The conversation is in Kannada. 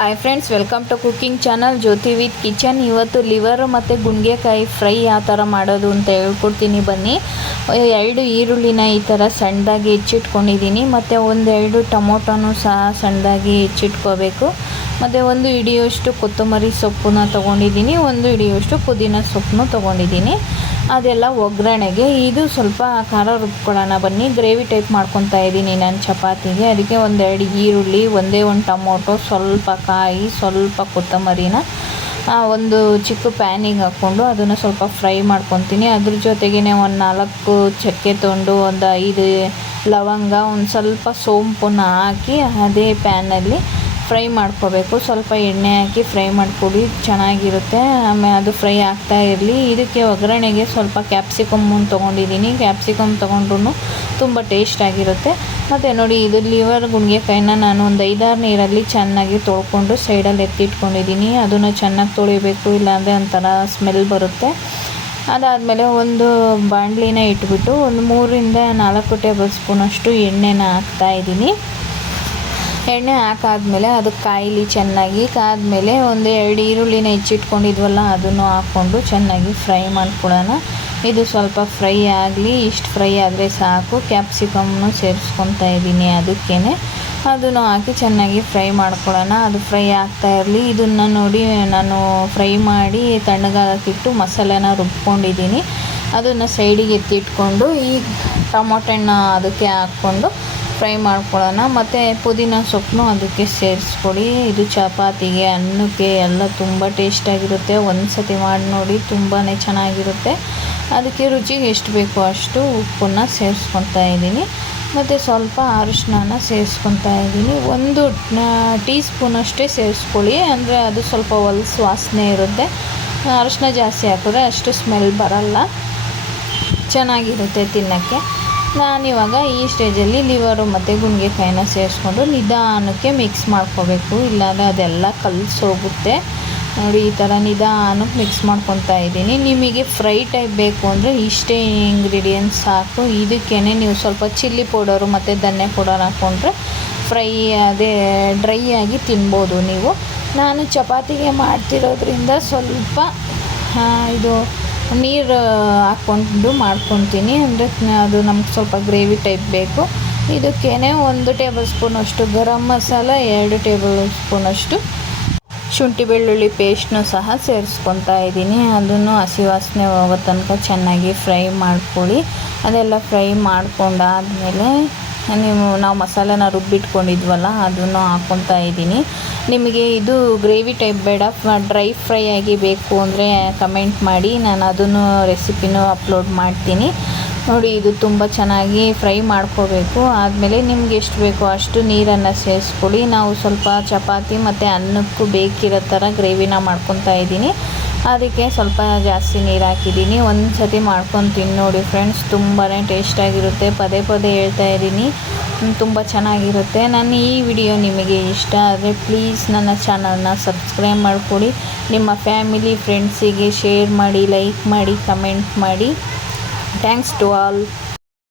Hi friends, welcome to cooking channel Jyothi with kitchen. ಇವತ್ತು ಲಿವರ್ ಮತ್ತು ಗುಂಡಿಗೆಕಾಯಿ ಫ್ರೈ ಯಾವ ಥರ ಮಾಡೋದು ಅಂತ ಹೇಳ್ಕೊಡ್ತೀನಿ ಬನ್ನಿ. 2 ಈರುಳ್ಳಿನ ಈ ಥರ ಸಣ್ಣದಾಗಿ ಹೆಚ್ಚಿಟ್ಕೊಂಡಿದ್ದೀನಿ. ಮತ್ತು 1-2 ಟೊಮೊಟೊನೂ ಸಹ ಸಣ್ಣದಾಗಿ ಹೆಚ್ಚಿಟ್ಕೋಬೇಕು. ಮತ್ತು 1 ಹಿಡಿಯೋಷ್ಟು ಕೊತ್ತಂಬರಿ ಸೊಪ್ಪನ್ನ ತೊಗೊಂಡಿದ್ದೀನಿ, 1 ಹಿಡಿಯೋಷ್ಟು ಪುದೀನ ಸೊಪ್ಪನ್ನು ತೊಗೊಂಡಿದ್ದೀನಿ. ಅದೆಲ್ಲ ಒಗ್ಗರಣೆಗೆ. ಇದು ಸ್ವಲ್ಪ ಖಾರ ರುಬ್ಕೊಳ್ಳೋಣ ಬನ್ನಿ. ಗ್ರೇವಿ ಟೈಪ್ ಮಾಡ್ಕೊತಾ ಇದ್ದೀನಿ ನಾನು ಚಪಾತಿಗೆ. ಅದಕ್ಕೆ 1-2 ಈರುಳ್ಳಿ, 1 ಟೊಮೊಟೊ, ಸ್ವಲ್ಪ ಕಾಯಿ, ಸ್ವಲ್ಪ ಕೊತ್ತಂಬರಿನ ಒಂದು ಚಿಕ್ಕ ಪ್ಯಾನಿಗೆ ಹಾಕ್ಕೊಂಡು ಅದನ್ನು ಸ್ವಲ್ಪ ಫ್ರೈ ಮಾಡ್ಕೊತೀನಿ. ಅದ್ರ ಜೊತೆಗೇ 4 ಚಕ್ಕೆ ತೊಗೊಂಡು 5 ಲವಂಗ, ಸ್ವಲ್ಪ ಸೋಂಪನ್ನು ಹಾಕಿ ಅದೇ ಪ್ಯಾನಲ್ಲಿ ಫ್ರೈ ಮಾಡ್ಕೋಬೇಕು. ಸ್ವಲ್ಪ ಎಣ್ಣೆ ಹಾಕಿ ಫ್ರೈ ಮಾಡ್ಕೊಳ್ಳಿ, ಚೆನ್ನಾಗಿರುತ್ತೆ. ಆಮೇಲೆ ಅದು ಫ್ರೈ ಆಗ್ತಾ ಇರಲಿ. ಇದಕ್ಕೆ ಒಗ್ಗರಣೆಗೆ ಸ್ವಲ್ಪ ಕ್ಯಾಪ್ಸಿಕಮ್ಮನ್ನು ತೊಗೊಂಡಿದ್ದೀನಿ. ಕ್ಯಾಪ್ಸಿಕಮ್ ತೊಗೊಂಡ್ರೂ ತುಂಬ ಟೇಸ್ಟಾಗಿರುತ್ತೆ. ಮತ್ತು ನೋಡಿ, ಇದು ಲಿವರ್ ಗುಂಡಿಗೆಕಾಯಿನ ನಾನು 5-6 ನೀರಲ್ಲಿ ಚೆನ್ನಾಗಿ ತೊಳ್ಕೊಂಡು ಸೈಡಲ್ಲಿ ಎತ್ತಿಟ್ಕೊಂಡಿದ್ದೀನಿ. ಅದನ್ನು ಚೆನ್ನಾಗಿ ತೊಳಿಬೇಕು, ಇಲ್ಲಾಂದರೆ ಒಂಥರ ಸ್ಮೆಲ್ ಬರುತ್ತೆ. ಅದಾದಮೇಲೆ ಒಂದು ಬಾಣಲಿನ ಇಟ್ಬಿಟ್ಟು 3-4 ಟೇಬಲ್ ಸ್ಪೂನಷ್ಟು ಎಣ್ಣೆನ ಹಾಕ್ತಾಯಿದ್ದೀನಿ. ಎಣ್ಣೆ ಹಾಕಾದ್ಮೇಲೆ ಅದು ಕಾಯಿಲಿ ಚೆನ್ನಾಗಿ. ಕಾದ್ಮೇಲೆ 1-2 ಈರುಳ್ಳಿನ ಹೆಚ್ಚಿಟ್ಕೊಂಡಿದ್ವಲ್ಲ ಅದನ್ನು ಹಾಕ್ಕೊಂಡು ಚೆನ್ನಾಗಿ ಫ್ರೈ ಮಾಡ್ಕೊಳ್ಳೋಣ. ಇದು ಸ್ವಲ್ಪ ಫ್ರೈ ಆಗಲಿ. ಇಷ್ಟು ಫ್ರೈ ಆದರೆ ಸಾಕು. ಕ್ಯಾಪ್ಸಿಕಮ್ನು ಸೇರಿಸ್ಕೊತಾ ಇದ್ದೀನಿ, ಅದಕ್ಕೇ ಅದನ್ನು ಹಾಕಿ ಚೆನ್ನಾಗಿ ಫ್ರೈ ಮಾಡ್ಕೊಳ್ಳೋಣ. ಅದು ಫ್ರೈ ಆಗ್ತಾ ಇರಲಿ. ಇದನ್ನು ನೋಡಿ, ನಾನು ಫ್ರೈ ಮಾಡಿ ತಣ್ಣಗಾಕಿಟ್ಟು ಮಸಾಲೆನ ರುಬ್ಕೊಂಡಿದ್ದೀನಿ. ಅದನ್ನು ಸೈಡಿಗೆ ಎತ್ತಿಟ್ಕೊಂಡು ಈ ಟೊಮೊಟೊನ ಅದಕ್ಕೆ ಹಾಕ್ಕೊಂಡು ಫ್ರೈ ಮಾಡ್ಕೊಳ್ಳೋಣ. ಮತ್ತು ಪುದೀನ ಸೊಪ್ಪನ್ನು ಅದಕ್ಕೆ ಸೇರಿಸ್ಕೊಳ್ಳಿ. ಇದು ಚಪಾತಿಗೆ, ಅನ್ನಕ್ಕೆ ಎಲ್ಲ ತುಂಬ ಟೇಸ್ಟಾಗಿರುತ್ತೆ. ಒಂದು ಸತಿ ಮಾಡಿ ನೋಡಿ, ತುಂಬಾ ಚೆನ್ನಾಗಿರುತ್ತೆ. ಅದಕ್ಕೆ ರುಚಿಗೆ ಎಷ್ಟು ಬೇಕೋ ಅಷ್ಟು ಉಪ್ಪನ್ನು ಸೇರಿಸ್ಕೊತಾ ಇದ್ದೀನಿ. ಮತ್ತು ಸ್ವಲ್ಪ ಅರಿಶಿನ ಸೇರಿಸ್ಕೊತಾ ಇದ್ದೀನಿ. 1 ಟೀ ಸ್ಪೂನಷ್ಟೇ ಸೇರಿಸ್ಕೊಳ್ಳಿ, ಅಂದರೆ ಅದು ಸ್ವಲ್ಪ ಹೊಲಸು ವಾಸನೆ ಇರುತ್ತೆ. ಅರಿಶಿನ ಜಾಸ್ತಿ ಹಾಕಿದ್ರೆ ಅಷ್ಟು ಸ್ಮೆಲ್ ಬರಲ್ಲ, ಚೆನ್ನಾಗಿರುತ್ತೆ ತಿನ್ನೋಕ್ಕೆ. ನಾನಿವಾಗ ಈ ಸ್ಟೇಜಲ್ಲಿ ಲಿವರು ಮತ್ತು ಗುಂಡಿಗೆಕಾಯಿನ ಸೇರಿಸ್ಕೊಂಡು ನಿಧಾನಕ್ಕೆ ಮಿಕ್ಸ್ ಮಾಡ್ಕೋಬೇಕು, ಇಲ್ಲಾಂದರೆ ಅದೆಲ್ಲ ಕಲಸೋಗುತ್ತೆ. ನೋಡಿ, ಈ ಥರ ನಿಧಾನಕ್ಕೆ ಮಿಕ್ಸ್ ಮಾಡ್ಕೊತಾ ಇದ್ದೀನಿ. ನಿಮಗೆ ಫ್ರೈ ಟೈಪ್ ಬೇಕು ಅಂದರೆ ಇಷ್ಟೇ ಇಂಗ್ರೀಡಿಯೆಂಟ್ಸ್ ಸಾಕು. ಇದಕ್ಕೇ ನೀವು ಸ್ವಲ್ಪ ಚಿಲ್ಲಿ ಪೌಡರು ಮತ್ತು ಧನ್ಯ ಪೌಡರ್ ಹಾಕ್ಕೊಂಡ್ರೆ ಫ್ರೈ ಅದೇ ಡ್ರೈ ಆಗಿ ತಿನ್ಬೋದು ನೀವು. ನಾನು ಚಪಾತಿಗೆ ಮಾಡ್ತಿರೋದ್ರಿಂದ ಸ್ವಲ್ಪ ಇದು ನೀರು ಹಾಕ್ಕೊಂಡು ಮಾಡ್ಕೊತೀನಿ, ಅಂದರೆ ಅದು ನಮ್ಗೆ ಸ್ವಲ್ಪ ಗ್ರೇವಿ ಟೈಪ್ ಬೇಕು. ಇದಕ್ಕೇ 1 ಟೇಬಲ್ ಸ್ಪೂನಷ್ಟು ಗರಂ ಮಸಾಲ, 2 ಟೇಬಲ್ ಸ್ಪೂನಷ್ಟು ಶುಂಠಿ ಬೆಳ್ಳುಳ್ಳಿ ಪೇಸ್ಟ್ನೂ ಸಹ ಸೇರಿಸ್ಕೊತಾ ಇದ್ದೀನಿ. ಅದನ್ನು ಹಸಿ ವಾಸನೆ ಹೋಗೋ ತನಕ ಚೆನ್ನಾಗಿ ಫ್ರೈ ಮಾಡ್ಕೊಳ್ಳಿ. ಅದೆಲ್ಲ ಫ್ರೈ ಮಾಡ್ಕೊಂಡಾದಮೇಲೆ ನಾವು ಮಸಾಲೆನ ರುಬ್ಬಿಟ್ಕೊಂಡಿದ್ವಲ್ಲ ಅದನ್ನು ಹಾಕ್ಕೊತಾ ಇದ್ದೀನಿ. ನಿಮಗೆ ಇದು ಗ್ರೇವಿ ಟೈಪ್ ಬೇಡ, ಡ್ರೈ ಫ್ರೈ ಆಗಿ ಬೇಕು ಅಂದರೆ ಕಮೆಂಟ್ ಮಾಡಿ, ನಾನು ಅದನ್ನು ರೆಸಿಪಿನೂ ಅಪ್ಲೋಡ್ ಮಾಡ್ತೀನಿ. ನೋಡಿ, ಇದು ತುಂಬ ಚೆನ್ನಾಗಿ ಫ್ರೈ ಮಾಡ್ಕೋಬೇಕು. ಆದಮೇಲೆ ನಿಮ್ಗೆ ಎಷ್ಟು ಬೇಕೋ ಅಷ್ಟು ನೀರನ್ನು ಸೇರಿಸ್ಕೊಳ್ಳಿ. ನಾವು ಸ್ವಲ್ಪ ಚಪಾತಿ ಮತ್ತು ಅನ್ನಕ್ಕೂ ಬೇಕಿರೋ ಥರ ಗ್ರೇವಿನ ಮಾಡ್ಕೊತಾ ಇದ್ದೀನಿ, ಅದಕ್ಕೆ ಸ್ವಲ್ಪ ಜಾಸ್ತಿ ನೀರು ಹಾಕಿದ್ದೀನಿ. ಒಂದು ಸತಿ ಮಾಡ್ಕೊಂಡು ತಿನ್ನು ನೋಡಿ ಫ್ರೆಂಡ್ಸ್, ತುಂಬಾ ಟೇಸ್ಟಾಗಿರುತ್ತೆ. ಪದೇ ಹೇಳ್ತಾ ಇದ್ದೀನಿ, ತುಂಬ ಚೆನ್ನಾಗಿರುತ್ತೆ. ನನ್ನ ಈ ವಿಡಿಯೋ ನಿಮಗೆ ಇಷ್ಟ ಆದರೆ ಪ್ಲೀಸ್ ನನ್ನ ಚಾನಲ್ನ ಸಬ್ಸ್ಕ್ರೈಬ್ ಮಾಡಿಕೊಡಿ. ನಿಮ್ಮ ಫ್ಯಾಮಿಲಿ ಫ್ರೆಂಡ್ಸಿಗೆ ಶೇರ್ ಮಾಡಿ, ಲೈಕ್ ಮಾಡಿ, ಕಮೆಂಟ್ ಮಾಡಿ. Thanks to all.